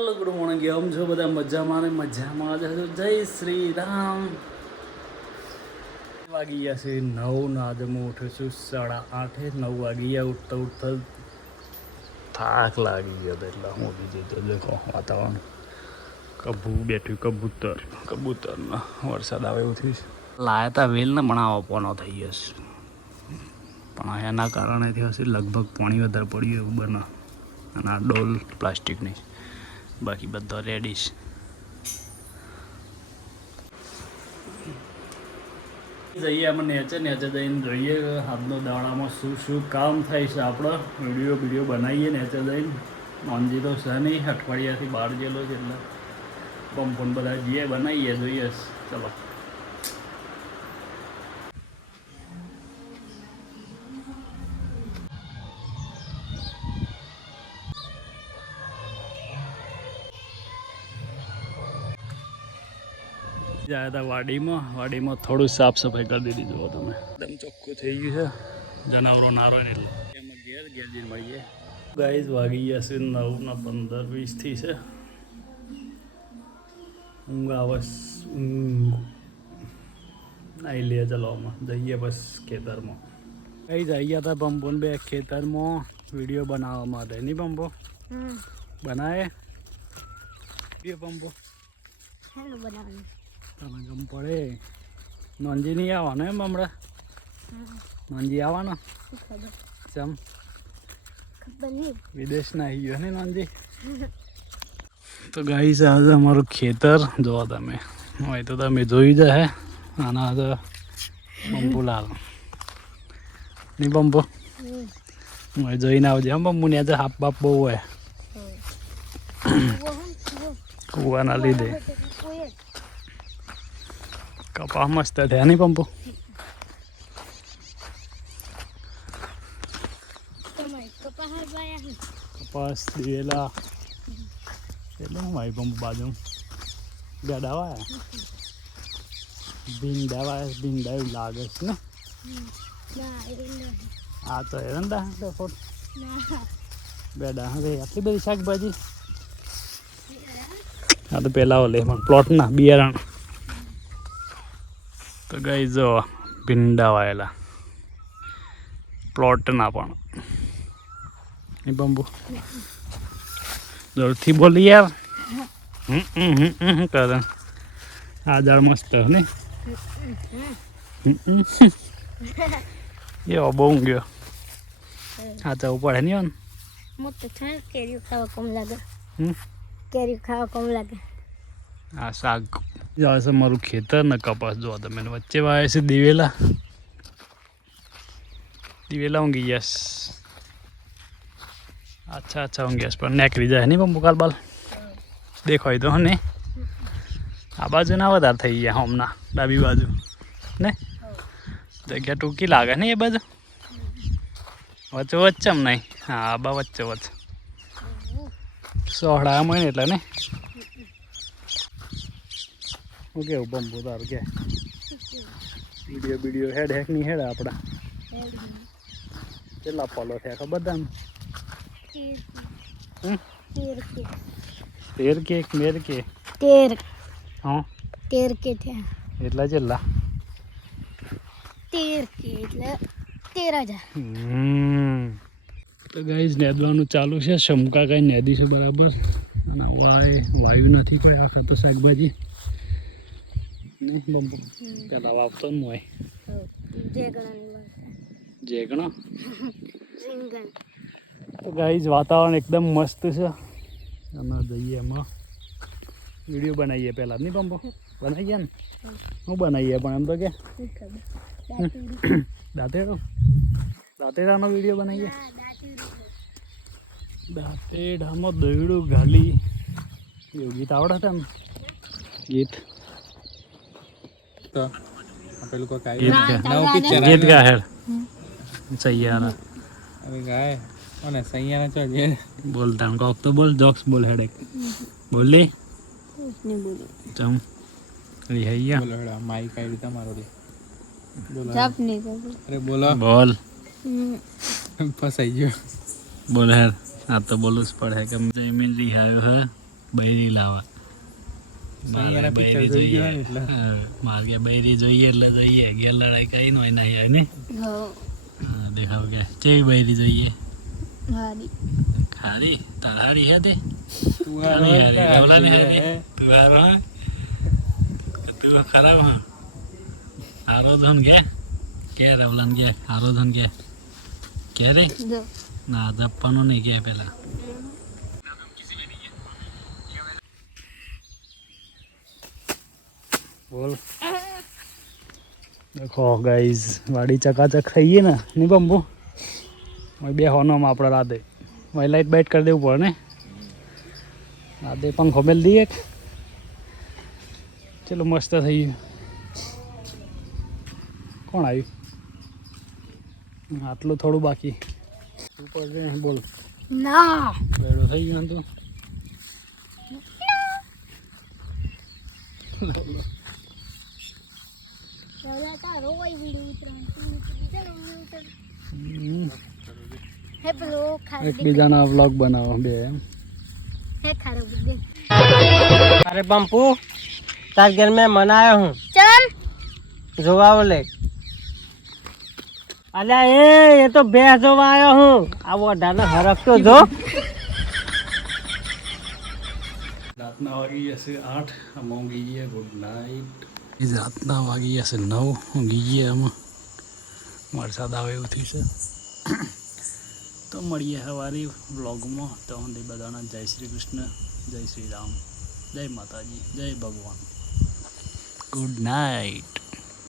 Hello good morning, કેમ છો બધા? મજામાં ને મજામાં જ હશો. જય શ્રી રામ. વાગી ગયા છે 9 ને આજે હું ઉઠ્યો છું 8:30. 9 વાગી ગયા. ઉઠતા ઉઠતા થાક લાગી ગયો હતો એટલે હું બીજું તો દેખો વાતાવરણ કબૂ બેઠું કબૂતરના વરસાદ આવે એવું થયું છે. લાયા તા વેલને પણ આવવાનો થઈ જશે, પણ એના કારણેથી હશે લગભગ પાણી વધારે પડ્યું એવું બને. અને આ ડોલ પ્લાસ્ટિકની, બાકી બધા રેડી છે. જઈએ અમે નેચે જઈને જોઈએ આજનો દાડામાં શું શું કામ થાય છે. આપણે વિડીયો બનાવીએ નેચે જઈને. નોંધી તો છે નહીં, અઠવાડિયાથી બહાર ગયેલો છે એટલે પંપ બધા જઈએ બનાવીએ જોઈએ. ચલો જાય હતા વાડીમાં થોડું સાફ સફાઈ કરી દીધી. જુઓ તમે, એકદમ ચોખ્ખું થઈ ગયું છે. જનાવરો નારો ને એટલે એમાં ઘેર જઈને મળીએ. ગાઈઝ વાગી ગયા છે 9:15-20 છે. ઊંઘ આવે ઊંઘ આવી લે. ચલો આમાં જઈએ બસ ખેતરમાં. કઈ જઈ ગયા હતા પંપો બે ખેતરમાં વિડીયો બનાવવા માટે. નહીં પંપો બનાવે વિડીયો પંપો તમે ગમ પડે. નોંધી નહીં આવવાનો એમ હમણાં? નોંધી આવવાનો ચમ વિદેશ ના આવી ગયો ને નોંધી. તો ગાઈસ આજે અમારું ખેતર જોવા તમે હોય તો તમે જોઈ જાય. આના તો પંપુ લાલ નહીં પંપો હું જોઈને આવજે. હમ પંપુ ને આજે હાપ બાપ બહુ હોય કુવાના લીધે. કપા મસ્ત થયા નહીં પંપુ? કપાસ દિવેલા એટલે હું ભાઈ પંપ બાજુ બે દાવા ભીંડા એવું લાગે છે ને. હા તો એરંડા ફોટ બેડા હવે આટલી બધી શાકભાજી. હા તો પેલા ઓલે પ્લોટના બિયારણ તો ગઈ જો ભીંડા વાયેલા પ્લોટના પણ નહીં પંપુ? જોરથી બોલી યાર. કરે આ જાળ મસ્ત ને એવો બહુ ગયો. હા તો પડે નહીં આ શાક જાય છે મારું ખેતર ને કપાસ. જો તમે વચ્ચે વાવે છે દિવેલા ઊંઘી ગયા. અચ્છા ઊંઘી ગયા પણ નેકરી જાય નહીં પંપુ કાલ બાલ દેખાય તો ને. આ બાજુ ના વધારે થઈ ગયા હમણાં ડાબી બાજુ ને જગ્યા ટૂંકી લાગે ને એ બાજુ વચ્ચે નહીં. હા આબા વચ્ચે સોહડા મળે એટલે ને. હું કેવું પંપુ તારું કે વિડીયો હેડ ની હેડ આપડા કેટલા ફોલો થયા ખબર તને? 13 કે 13 કે 13 હા 13 કે થયા. એટલા જેટલા 13 કે એટલે 13,000. તો ગાઈઝ નેદવાનું ચાલુ છે. શમકા કઈ નેદી છે બરાબર. અને વાયુ નથી કોઈ આખા તો શાકભાજી નહીં પંપુ? પેલા વાવતો ને હોય જેગણા. તો ગાઈઝ વાતાવરણ એકદમ મસ્ત છે. અને જઈએ એમાં વિડીયો બનાવીએ પહેલા નહીં પંપો? બનાવીએ ને હું બનાવીએ પણ એમ તો કે દાંતેડાનો વિડીયો બનાવીએ. દાંતેડામાં દહીડું ગાલી એવું ગીત આવડે છે ને? ગીત તો પેલું ગીત ગાય સૈયારા ગાય અને સૈયારા ચો બોલતા કોક તો બોલ જોક્સ બોલ હેડેક બોલી ચમ અરે હૈયા બોલો હેડા માઈક આઈ તમારો રે બોલો જાપ નહીં અરે બોલો બોલ ફસાઈ ગયો બોલ હેડ. આ તો બોલવું જ પડે કે જમીન રી આવ્યો હે બૈરી લાવા એના પિક્ચર જોઈ ગયા ને એટલે મારે બૈરી જોઈએ એટલે જોઈએ ઘેર લડાઈ કઈ હોય ના યાર ને દેખાવ કે કેવી બૈરી જોઈએ ખારી તારી હે તે તું તું ખરાબ હા હારો ધન કે રવલાન કે હારો ધન કે રે ના જપવાનું નહીં કે પેલા બોલ देखो गाइस वाड़ी चकाचक खाइए ना नहीं बम्बू मैं बे होनो में अपना राधे वही लाइट बाइट कर दे ऊपर ने राधे पंखो मेल दिए चलो मस्त थी कौन आयु आटलू थोड़ू बाकी ऊपर बोल ના બેડો થઈ ગયો તું તારો કોઈ વિડિયો ઉતરણ હે પેલો એકબીજાના વ્લોગ બનાવો બે એમ હે ખારો બુગે अरे बम्पू तार घर में मनाया हूँ चल जोवा बोले अल्या ये तो भैंस जोवा आया हूँ अब वो डाना हरक तो जो રાતના વાગી જશે 8 અમે ઊંઘી જઈએ ગુડ નાઇટ રાતના વાગી જશે 9 ઊંઘી જઈએ આમાં વરસાદ આવે એવું થયું છે તો મળીએ સવારે વ્લોગમાં તો હું બધાના જય શ્રી કૃષ્ણ જય શ્રી રામ જય માતાજી જય ભગવાન ગુડ નાઇટ